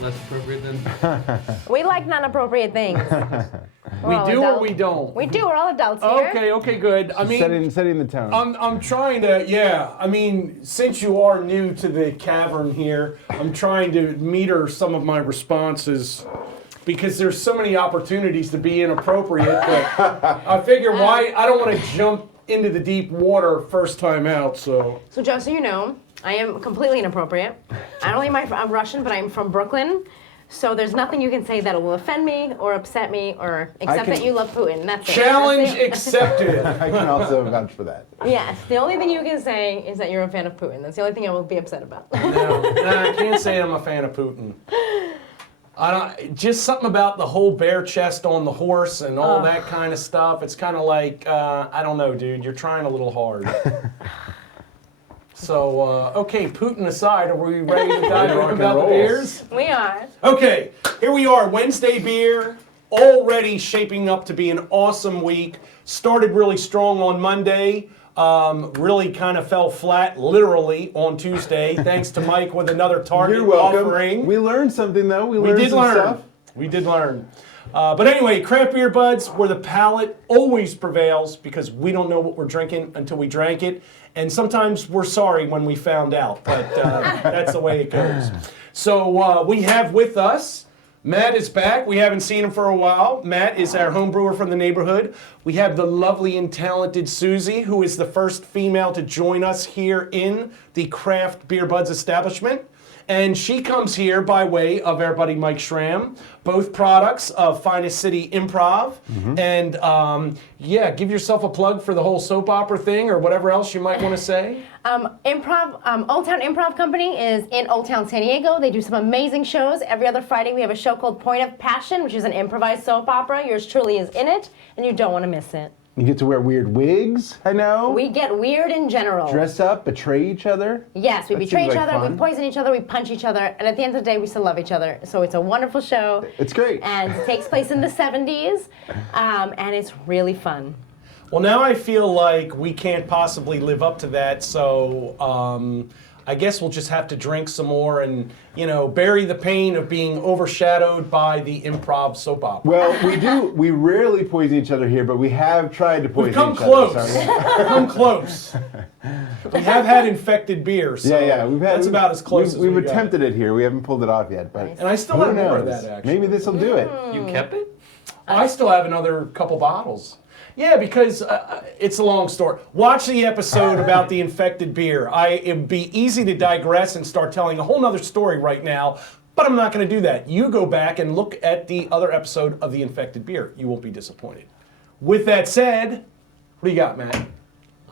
Less appropriate than? We like non-appropriate things. We do or we don't? We do. We're all adults here. Okay, good. I mean, setting the tone. I'm trying to, yeah. I mean, since you are new to the cavern here, I'm trying to meter some of my responses because there's so many opportunities to be inappropriate. But I figure I don't want to jump into the deep water first time out. So just so you know, I am completely inappropriate. Not only am I Russian, but I'm from Brooklyn. So there's nothing you can say that will offend me or upset me, or except that you love Putin. That's it. Challenge accepted. I can also vouch for that. Yes, the only thing you can say is that you're a fan of Putin. That's the only thing I will be upset about. No, I can't say I'm a fan of Putin. Just something about the whole bare chest on the horse and all that kind of stuff. It's kind of like, I don't know, dude. You're trying a little hard. So, okay, Putin aside, are we ready to dive in about the beers? We are. Okay, here we are, Wednesday beer, already shaping up to be an awesome week. Started really strong on Monday, really kind of fell flat, literally, on Tuesday, thanks to Mike with another Target offering. We learned something, though. We learned some stuff. We did learn. But anyway, craft beer buds, where the palate always prevails because we don't know what we're drinking until we drank it. And sometimes we're sorry when we found out, but that's the way it goes. So we have with us, Matt is back. We haven't seen him for a while. Matt is our home brewer from the neighborhood. We have the lovely and talented Susie, who is the first female to join us here in the Craft Beer Buds establishment. And she comes here by way of our buddy Mike Schramm, both products of Finest City Improv. Mm-hmm. And yeah, give yourself a plug for the whole soap opera thing or whatever else you might want to say. Old Town Improv Company is in Old Town San Diego. They do some amazing shows. Every other Friday we have a show called Point of Passion, which is an improvised soap opera. Yours truly is in it, and you don't want to miss it. You get to wear weird wigs, I know. We get weird in general. Dress up, betray each other. Yes, we betray each other, we poison each other, we punch each other, and at the end of the day, we still love each other. So it's a wonderful show. It's great. And it takes place in the 70s, and it's really fun. Well, now I feel like we can't possibly live up to that, so I guess we'll just have to drink some more and, you know, bury the pain of being overshadowed by the improv soap opera. Well, we rarely poison each other here, but we have tried to poison each other. We've come close. We have had infected beer, so that's about as close as we've attempted it here. We haven't pulled it off yet, but and I still have more of that, actually. Maybe this will do it. You kept it? I still have another couple bottles. Yeah, because it's a long story. Watch the episode about the infected beer. It'd be easy to digress and start telling a whole nother story right now, but I'm not going to do that. You go back and look at the other episode of the infected beer. You won't be disappointed. With that said, what do you got, Matt?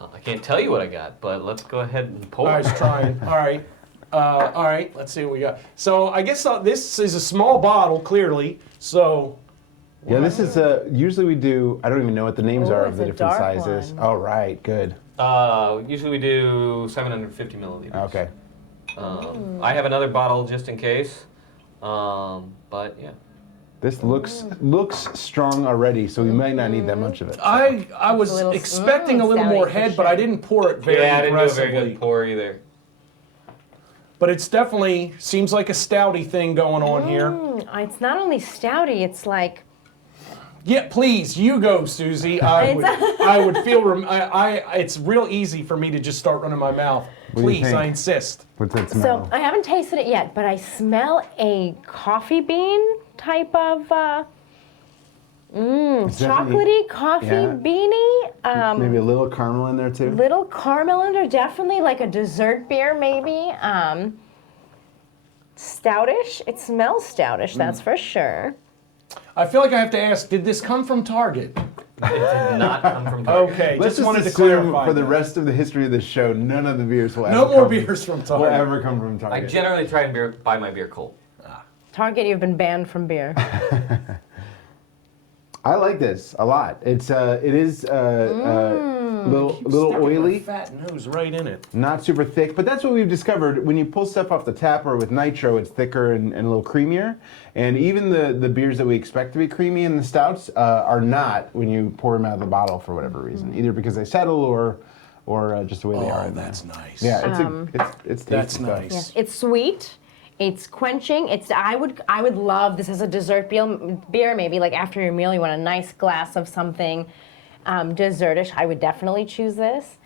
I can't tell you what I got, but let's go ahead and pour. I was trying. All right, let's see what we got. So I guess this is a small bottle, clearly, so... Yeah, this is usually we do, I don't even know what the names are of the different sizes. Oh, right, good. Usually we do 750 milliliters. Okay. I have another bottle just in case, but yeah. This looks strong already, so we might not need that much of it. I was expecting a little more head, but I didn't pour it very aggressively. I didn't do a very good pour either. But it's definitely, seems like a stouty thing going on here. It's not only stouty, it's like... Yeah, please, you go, Susie. I would feel, it's real easy for me to just start running my mouth. Please, I insist. What's that smell? So, I haven't tasted it yet, but I smell a coffee bean type of, chocolatey coffee beanie. Maybe a little caramel in there, too? Little caramel in there, definitely like a dessert beer, maybe. Stoutish. It smells stoutish, that's for sure. I feel like I have to ask, did this come from Target? It did not come from Target. Okay, Let's just wanted to assume clarify for the rest of the history of this show, none of the beers will beers from Target. will ever come from Target. I generally try and buy my beer cold. Target, you've been banned from beer. I like this a lot. It is little oily. Fat nose right in it. Not super thick, but that's what we've discovered. When you pull stuff off the tap or with nitro, it's thicker and a little creamier. And even the beers that we expect to be creamy in the stouts are not when you pour them out of the bottle for whatever reason, either because they settle or just the way they are. That's nice. Yeah, it's tasty That's stuff. nice. Yes, it's sweet. It's quenching. I would love this as a dessert beer. Maybe like after your meal, you want a nice glass of something dessertish. I would definitely choose this.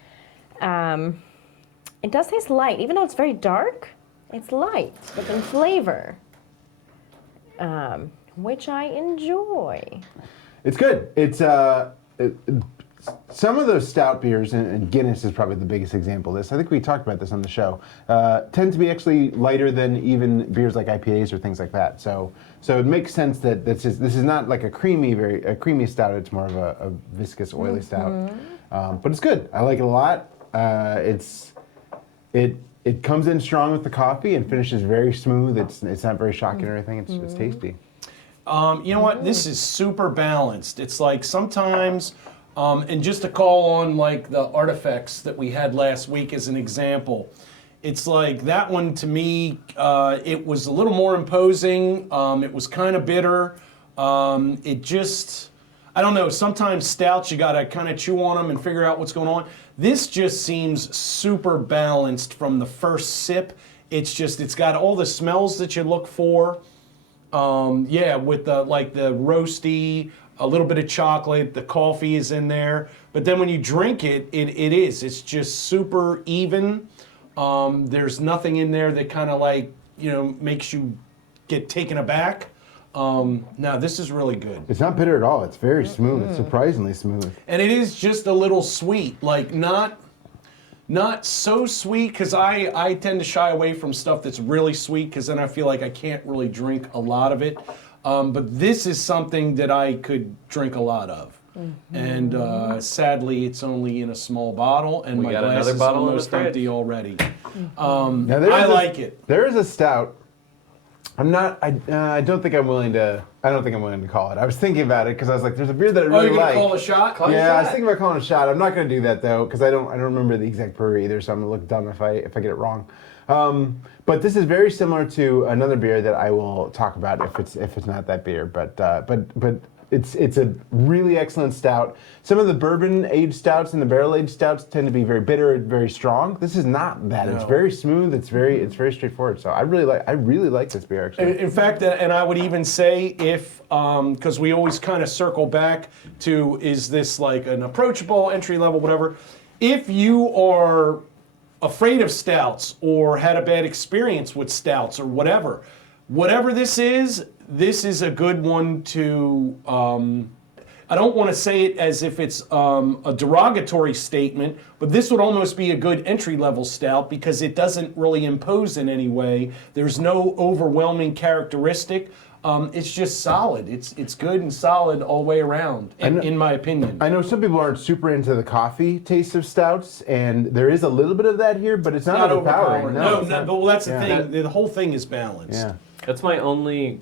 It does taste light, even though it's very dark. It's light, but in flavor, which I enjoy. It's good. It's some of those stout beers, and Guinness is probably the biggest example of this. I think we talked about this on the show. Tend to be actually lighter than even beers like IPAs or things like that. So it makes sense that this is not like a creamy stout. It's more of a viscous, oily stout. But it's good. I like it a lot. It comes in strong with the coffee and finishes very smooth. It's not very shocking or anything. It's tasty. You know what? This is super balanced. It's like sometimes, and just to call on like the artifacts that we had last week as an example, it's like that one to me, it was a little more imposing. It was kind of bitter. It just, I don't know, sometimes stouts you gotta kind of chew on them and figure out what's going on. This just seems super balanced from the first sip. It's got all the smells that you look for. With the roasty, a little bit of chocolate, the coffee is in there. But then when you drink it's just super even. There's nothing in there that kind of makes you get taken aback. Now this is really good. It's not bitter at all. It's very smooth. It's surprisingly smooth. And it is just a little sweet, like not so sweet, because I tend to shy away from stuff that's really sweet, because then I feel like I can't really drink a lot of it. But this is something that I could drink a lot of. And sadly, it's only in a small bottle, and my glass is almost empty already. I like it. There is a stout. I don't think I'm willing to call it. I was thinking about it because I was like, there's a beer that I really you're gonna like. call a shot? I was thinking about calling a shot. I'm not gonna do that though, because I don't remember the exact brewery either, so I'm gonna look dumb if I get it wrong. But this is very similar to another beer that I will talk about if it's not that beer. But it's a really excellent stout. Some of the bourbon aged stouts and the barrel aged stouts tend to be very bitter, very strong. This is not that. No. It's very smooth. It's very straightforward. So I really like this beer actually. In fact, and I would even say if because we always kind of circle back to, is this like an approachable entry level, whatever. If you are afraid of stouts or had a bad experience with stouts or whatever this is a good one to, I don't want to say it as if it's a derogatory statement, but this would almost be a good entry-level stout because it doesn't really impose in any way. There's no overwhelming characteristic. It's just solid. It's good and solid all the way around, in my opinion. I know some people aren't super into the coffee taste of stouts, and there is a little bit of that here, but it's not overpowering. No, but that's the thing. The whole thing is balanced. Yeah. That's my only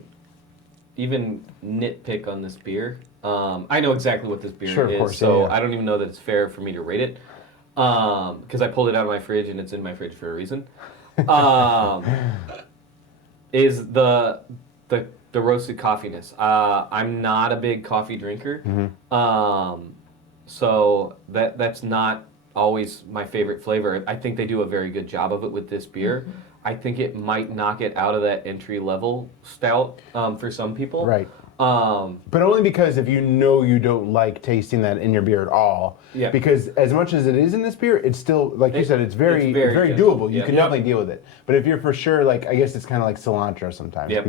even nitpick on this beer. I know exactly what this beer is, of course, so yeah. I don't even know that it's fair for me to rate it, because I pulled it out of my fridge and it's in my fridge for a reason. Is the roasted coffeeness. I'm not a big coffee drinker, so that's not always my favorite flavor. I think they do a very good job of it with this beer. I think it might knock it out of that entry-level stout for some people. Right. But only because if you don't like tasting that in your beer at all. Yeah. Because as much as it is in this beer, it's still, like you said, it's very doable. You can definitely deal with it. But if you're for sure, like, I guess it's kind of like cilantro sometimes. Yep.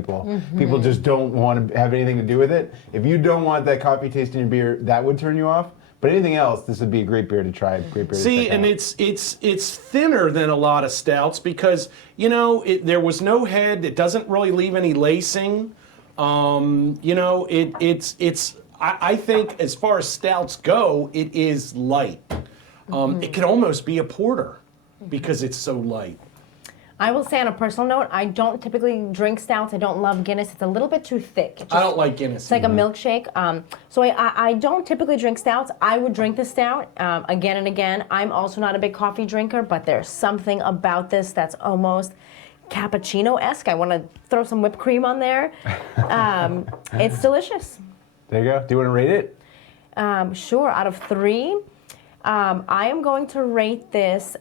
People just don't want to have anything to do with it. If you don't want that coffee taste in your beer, that would turn you off. But anything else, this would be a great beer to try. See, and it's thinner than a lot of stouts because there was no head. It doesn't really leave any lacing. I think as far as stouts go, it is light. It could almost be a porter because it's so light. I will say on a personal note, I don't typically drink stouts. I don't love Guinness. It's a little bit too thick. I don't like Guinness. It's like a milkshake. So I don't typically drink stouts. I would drink the stout again and again. I'm also not a big coffee drinker, but there's something about this that's almost cappuccino-esque. I want to throw some whipped cream on there. It's delicious. There you go. Do you want to rate it? Sure. Out of 3, I am going to rate this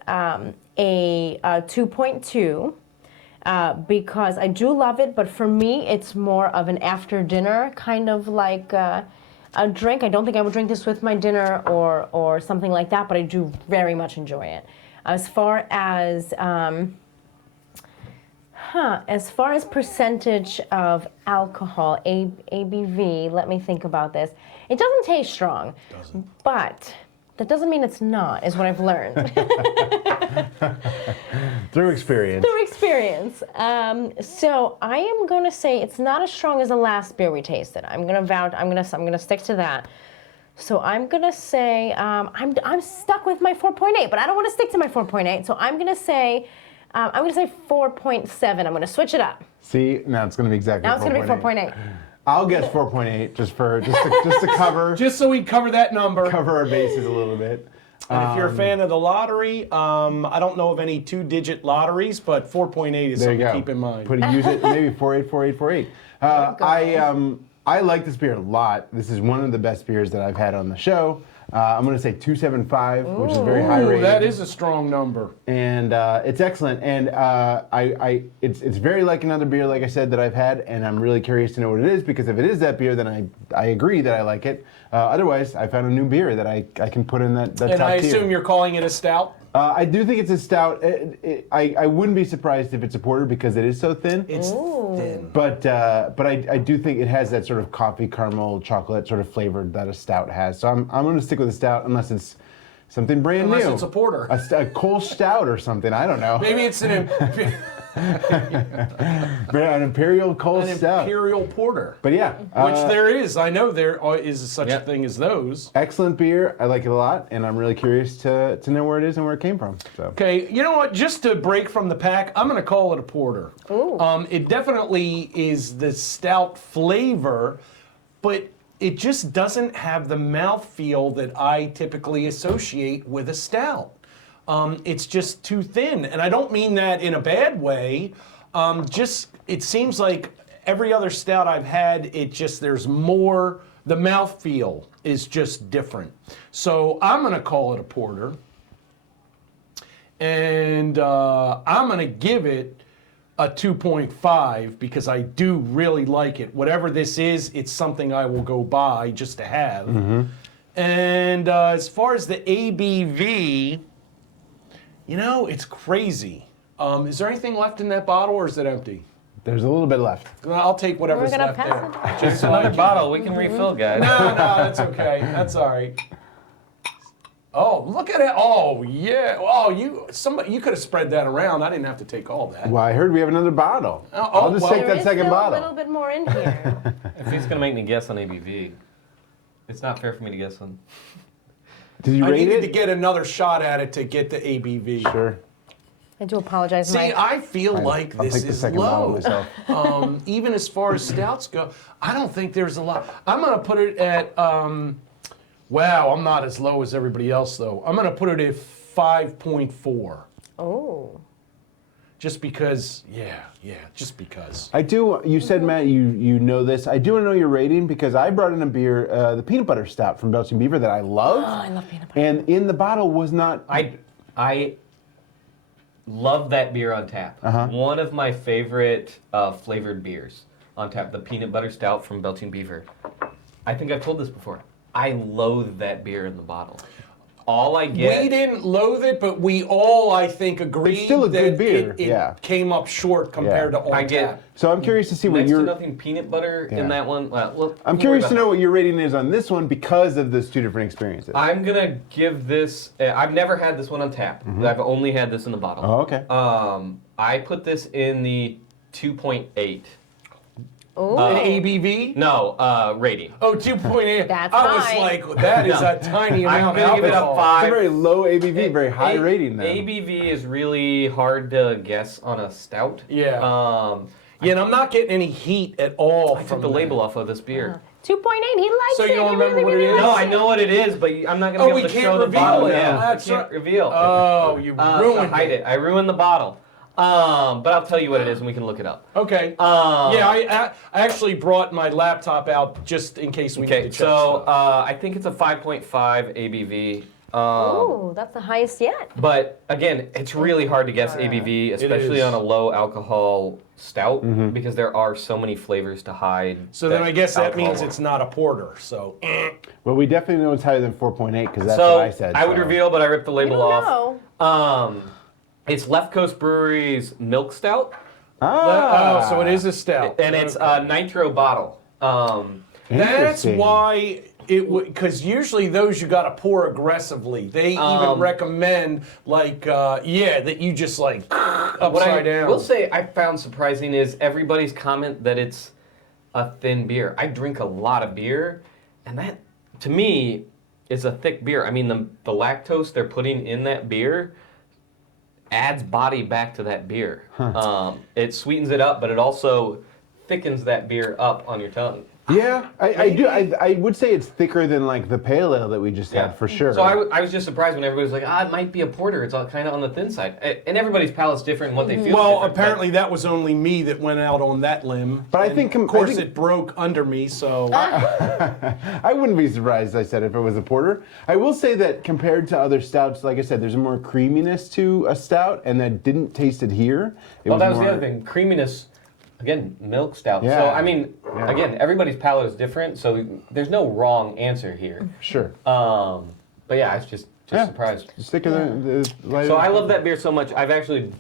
a 2.2 because I do love it, but for me, it's more of an after dinner kind of like a drink. I don't think I would drink this with my dinner or something like that, but I do very much enjoy it. As far as percentage of alcohol, ABV, let me think about this. It doesn't taste strong, but that doesn't mean it's not, is what I've learned. Through experience. Through experience. So I am going to say it's not as strong as the last beer we tasted. I'm going to stick to that. So I'm going to say I'm stuck with my 4.8, but I don't want to stick to my 4.8. So I'm going to say 4.7. I'm going to switch it up. See, now it's going to be exactly. Now it's going to be 4.8. I'll guess 4.8 just to cover. Just so we cover that number. Cover our bases a little bit. And if you're a fan of the lottery, I don't know of any 2-digit lotteries, but 4.8 is something to keep in mind. Use it maybe 484848. I like this beer a lot. This is one of the best beers that I've had on the show. I'm going to say 275, which is very high rated. That is a strong number. And it's excellent. And it's very like another beer, like I said, that I've had. And I'm really curious to know what it is, because if it is that beer, then I agree that I like it. Otherwise, I found a new beer that I can put in that top tier. And I assume you're calling it a stout? I do think it's a stout. I wouldn't be surprised if it's a porter because it is so thin. It's thin. But I do think it has that sort of coffee, caramel, chocolate sort of flavor that a stout has. So I'm going to stick with a stout unless it's something brand new. Unless it's a porter. A Kolsch stout or something. I don't know. Maybe it's an Imperial Kolsch stout. Imperial porter. But yeah. Which there is. I know there is such a thing as those. Excellent beer. I like it a lot. And I'm really curious to know where it is and where it came from. So. Okay, you know what? Just to break from the pack, I'm going to call it a porter. Ooh. It definitely is the stout flavor, but it just doesn't have the mouthfeel that I typically associate with a stout. It's just too thin, and I don't mean that in a bad way. It seems like every other stout I've had, there's more. The mouthfeel is just different. So I'm going to call it a porter, and I'm going to give it a 2.5 because I do really like it. Whatever this is, it's something I will go buy just to have. Mm-hmm. And as far as the ABV, it's crazy. Is there anything left in that bottle, or is it empty? There's a little bit left. I'll take whatever's left there. Just another bottle. We can refill, guys. No, that's okay. That's all right. Oh, look at it. Oh, yeah. Oh, you could have spread that around. I didn't have to take all that. Well, I heard we have another bottle. I'll just take that second bottle. There is a little bit more in here. If he's going to make me guess on ABV, it's not fair for me to guess on. Did you I rate needed it? to get another shot at it to get the ABV. Sure. I do apologize, See, Mike. I feel like I'll this take the is second bottle low. myself. Even as far as stouts go, I don't think there's a lot. I'm going to put it at, wow, I'm not as low as everybody else, though. I'm going to put it at 5.4. Oh. Just because, just because. I do. You said, Matt, you know this. I do want to know your rating because I brought in a beer, the peanut butter stout from Belching Beaver that I love. Oh, I love peanut butter. And in the bottle was not. I love that beer on tap. One of my favorite flavored beers on tap, the peanut butter stout from Belching Beaver. I think I've told this before. I loathe that beer in the bottle. All I get. We didn't loathe it, but we all, I think, agreed It's still a good that beer, it came up short compared to on I get tap. So I'm curious to see what next your. to nothing peanut butter in that one. I'm curious to know what your rating is on this one because of those two different experiences. I'm gonna give this. I've never had this one on tap. I've only had this in the bottle. Oh, okay. I put this in the 2.8. Ooh. An ABV? No, rating. Oh, 2.8. That's I was high. like, that is a tiny I'm amount of gonna give it a alcohol. 5. It's a very low ABV, very high rating then. ABV is really hard to guess on a stout. Yeah. Um, Yeah, and I'm not getting any heat at all I from took the that. label off of this beer. 2.8. He likes So it. you don't He remember really, what it really is? No, likes I it. know what it is, but I'm not gonna Oh, be we able to can't show the reveal bottle. it. Yeah, That's I can't right. reveal. Oh, you So ruined hide it. it. I ruined the bottle. But I'll tell you what it is, and we can look it up. Okay. Yeah, I actually brought my laptop out just in case we need Okay, to check so stuff. I think it's a 5.5 ABV. Ooh, that's the highest yet. But again, it's really hard to guess ABV, especially is. on a low alcohol stout, because there are so many flavors to hide. So then I guess that alcohol means it's not a porter. So Well, we definitely know it's higher than 4.8 because that's So what I said. I would so. reveal, but I ripped the You label don't off. know. It's Left Coast Brewery's Milk Stout, oh, so it is a stout. and it's a nitro bottle. That's Interesting. why it would, because usually those you got to pour aggressively. They even recommend that you just like What upside I down. will say I found surprising is everybody's comment that it's a thin beer. I drink a lot of beer, and that, to me, is a thick beer. I mean, the lactose they're putting in that beer adds body back to that beer. It sweetens it up, but it also thickens that beer up on your tongue. Yeah, I do. I would say it's thicker than like the pale ale that we just had for sure. So I was just surprised when everybody was like, it might be a porter. It's all kind of on the thin side. And everybody's palate's different and what they feel. Well, different, apparently that was only me that went out on that limb. But I And think- of course, I think- it broke under me. So I wouldn't be surprised, I said, if it was a porter. I will say that compared to other stouts, like I said, there's more creaminess to a stout, and that didn't taste it here. It Well, that was more- the other thing. Creaminess, again, milk stout. Yeah. So, I mean, Yeah. again, everybody's palate is different, so there's no wrong answer here. Sure. But yeah, I was just Yeah. surprised. Just stick the light. So I love that beer so much. I've actually, the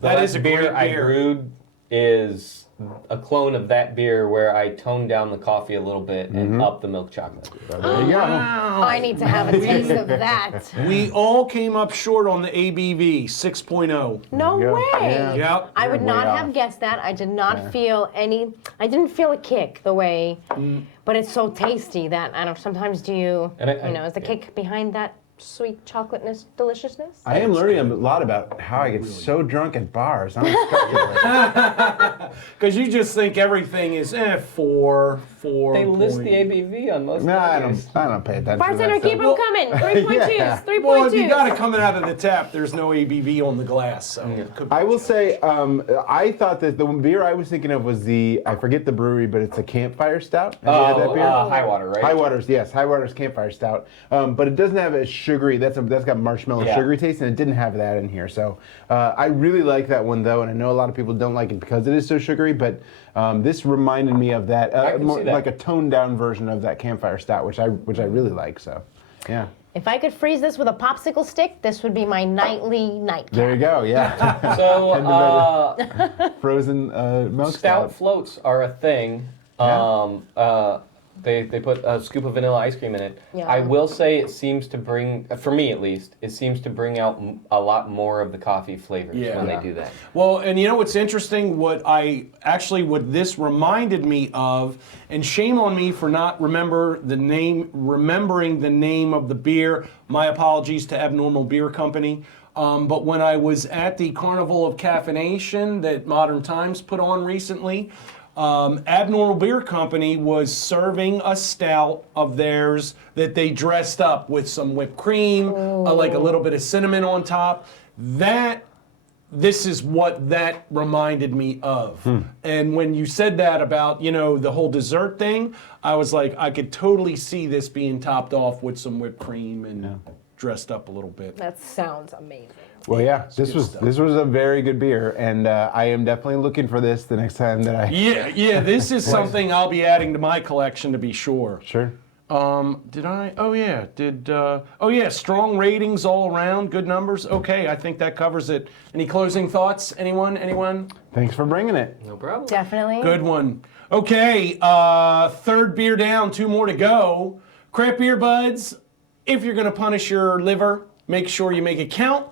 That last is a beer great I beer. brewed is a clone of that beer where I toned down the coffee a little bit and up the milk chocolate. There you go. I need to have a taste of that. we all came up short on the ABV 6.0. No Yeah. way. Yeah. Yep. I would Way not off. have guessed that. I did not feel any. I didn't feel a kick the way, but it's so tasty that I don't. Sometimes do you? And Is the kick behind that sweet chocolateness, deliciousness? I am learning a lot about how I get so drunk at bars. Unexpectedly. Because you just think everything is 4. They list the point- ABV on most No, I beers. don't pay attention. Bartender, to that keep stuff. them coming. 3.2s, Yeah. 3.2s. Well, if you got it coming out of the tap, there's no ABV on the glass. So it could be I will say, I thought that the beer I was thinking of was I forget the brewery, but it's a Campfire Stout. Have you had that beer? High water, right? High Waters, yes, High Waters Campfire Stout. But it doesn't have a sugary. That's got marshmallow Yeah. sugary taste, and it didn't have that in here. So I really like that one though, and I know a lot of people don't like it because it is so sugary. But this reminded me of that, I can more see that. like a toned down version of that Campfire Stout, which I really like. So, yeah. If I could freeze this with a popsicle stick, this would be my nightly nightcap. There you go. Yeah. So, Frozen milk stout floats are a thing. Yeah. They put a scoop of vanilla ice cream in it. Yeah. I will say it seems to bring, for me at least, it seems to bring out a lot more of the coffee flavors when they do that. Well, and you know what's interesting? What this reminded me of, and shame on me for not remembering the name of the beer. My apologies to Abnormal Beer Company. But when I was at the Carnival of Caffeination that Modern Times put on recently, Abnormal Beer Company was serving a stout of theirs that they dressed up with some whipped cream, like a little bit of cinnamon on top. This is what that reminded me of. And when you said that about, the whole dessert thing, I was like, I could totally see this being topped off with some whipped cream and dressed up a little bit. That sounds amazing. Well, yeah, this was a very good beer, and I am definitely looking for this the next time that I. Yeah, this is something I'll be adding to my collection to be sure. Sure. Did I? Oh yeah, strong ratings all around, good numbers. Okay, I think that covers it. Any closing thoughts? Anyone? Thanks for bringing it. No problem. Definitely. Good one. Okay, third beer down, 2 more to go. Craft beer buds, if you're gonna punish your liver, make sure you make it count.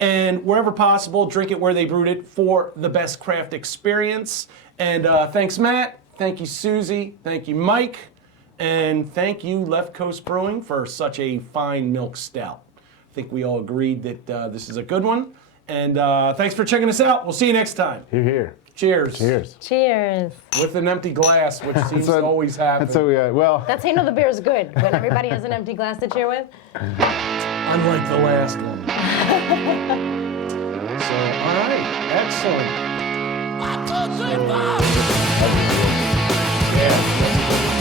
And wherever possible, drink it where they brewed it for the best craft experience. And thanks, Matt, Thank you, Susie. Thank you, Mike. And thank you, Left Coast Brewing, for such a fine milk stout. I think we all agreed that this is a good one. And thanks for checking us out. We'll see you next time. Here, here. Cheers. Cheers. Cheers. With an empty glass, which seems to always happen. That's what we well. That's how you know the beer is good, when everybody has an empty glass to cheer with. Unlike the last one. So, all right. Excellent. 1, 2, 3, 4. Yeah.